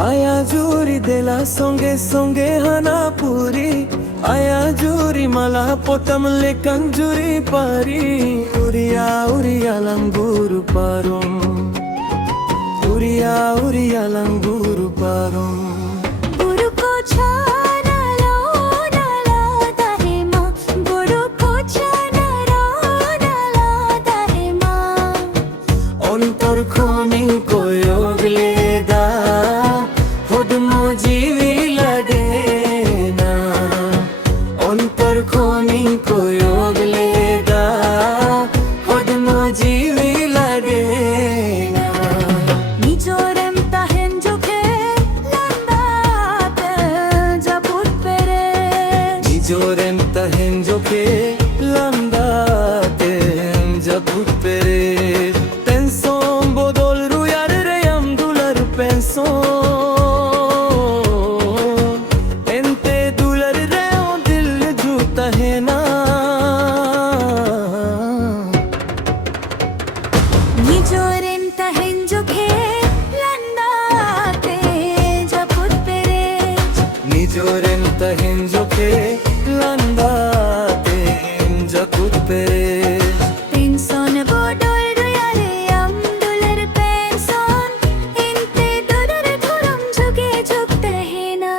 আয়া জুরি দেলা সঙ্গে সঙ্গে হানাপুরি আয়া জুরি মালা পটামলে কঞ্জুরি পারি উরিয়া উরিয়া লঙ্গুরু পারুম উরিয়া উরিয়া লঙ্গুরু পারুম অন্তর খনি কোয়গলে দা হদমো জীবি লাগে না অন্তর খনি কোয়গলে দা হদমো জীবি লাগে না নিজরেম তাহেন জোখে লন্দাতে জাপুত পেরে নিজরেম তাহেন জোখে লন্দাতে জাপুত পেরে নিজরেম তাহেন জোখে লন্দাতে জাপুত পেরে নিজরেম তাহেন জোখে লন্দাতে জাপুত পেরে পেনশন বডল রুয়ারে আমদুলার পেনশন এনতে দরর ধরম ঝুকে ঝুকতে হেনা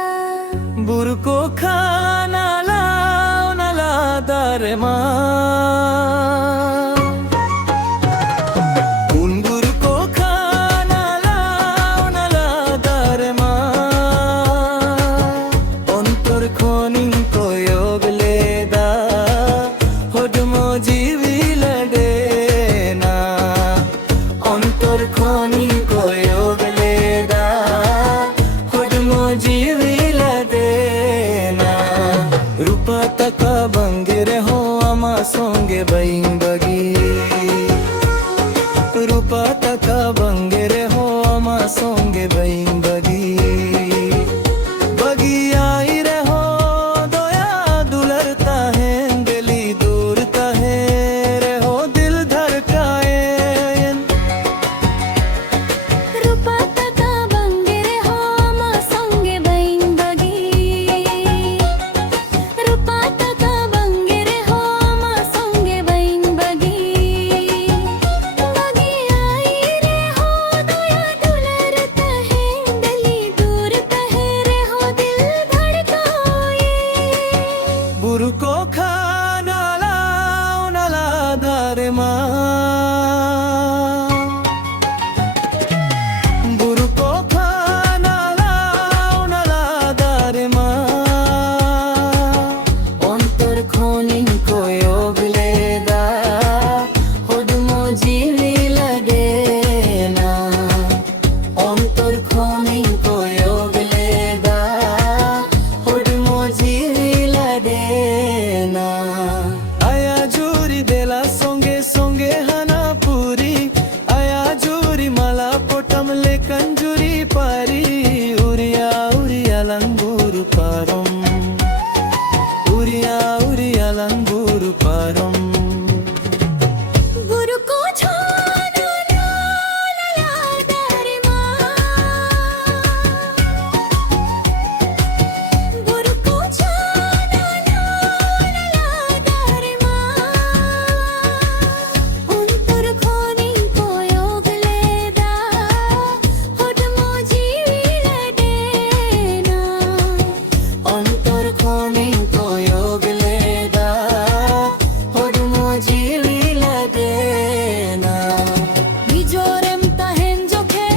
বুরকো খানা লাও নালা দারে মা টাকা বঙ্গেরে হো আমা সঙ্গে বাইং বগি রূপা টাকা বঙ্গেরে হো আমা সঙ্গে বাইং বগি বগি আই রে হো দয়া দুলর তাহেন দিলি দূর তাহে রে হো দিল ধড়কায়ে রূপা টাকা বঙ্গেরে হো আমা সঙ্গে বাইং বগি রূপা টাকা বঙ্গেরে হো আমা সঙ্গে বাইং বগি বগি আই রে হো দয়া দুলর তাহেন দিলি দূর তাহে রে হো দিল ধড়কায়ে বুরকো খানা লাও নালা ধারে মা বুরকো খানা লাও নালা ধারে মা অন্তর খনি কোয়গলে দা হদমো জীবি লাগে না অন্তর খনি কোয়গলে দা হদমো জীবি লাগে না আয়া জুরি দেলা সঙ্গে সঙ্গে হানাপুরি আয়া জুরি মালা পটামলে কঞ্জুরি পারি উরিয়া উরিয়া লঙ্গুরু পারম উরিয়া উরিয়া লঙ্গুরু পারম বুরকো ছানা লালা দারে মা বুরকো ছানা লালা দারে মা অন্তর খনি কোয়গলে দা হদমো জীবি লাগে না অন্তর খনি কোয়গলে দা হদমো জীবি লাগে না নিজরেম তাহেন জোখে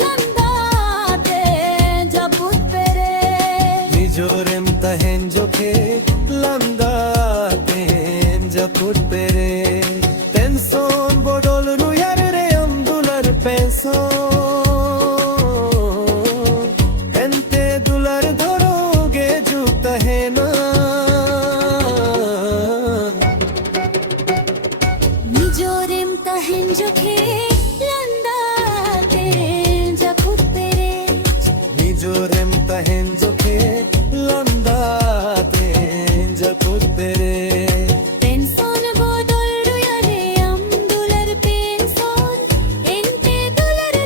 লন্দাতে জাপুত পেরে নিজরেম তাহেন জোখে লন্দাতে জাপুত পেরে পেনশন বডল রুয়ার রে আমদুলার পেনশন এনতে দুলার ধরোগে যুক্ত হে না নিজরেম তাহেন জোখে লন্দাতে জাপুত পেরে নিজরেম তাহেন জোখে লন্দাতে জাপুত পেরে পেনশন বদল রুয়ারে আমদুলার পেনশন এনতে দুলার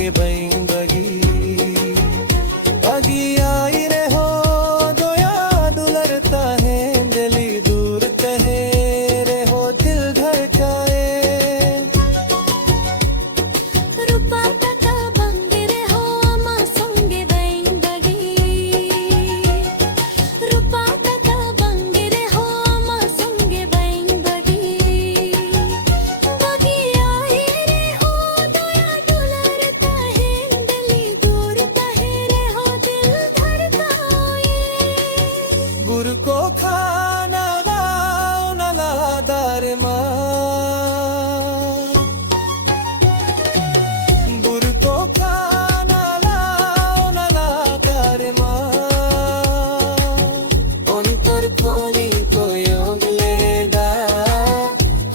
संगे बई बगी बगी आई रे हो दोया दुलरता है दिली दूर कहे रे हो दिल धड़काए रूपा तका बंगिरे हो अमा संगे बैंगगी रूपा तका बंगिरे हो अमा संगे बैंगगी बगी आई रे हो दोया दुलरता है दिली दूर कहे रे हो दिल धड़काए गुरु को खाना लाओ न लादार गुरु को खाना लाओ न लादार অন্তর খোলি কোয়গ লেদা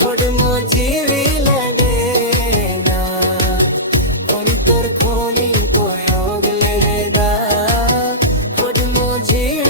হড়মো জীবিলে না অন্তর খোলি কোয়গ লেদা হড়মো জীবিলে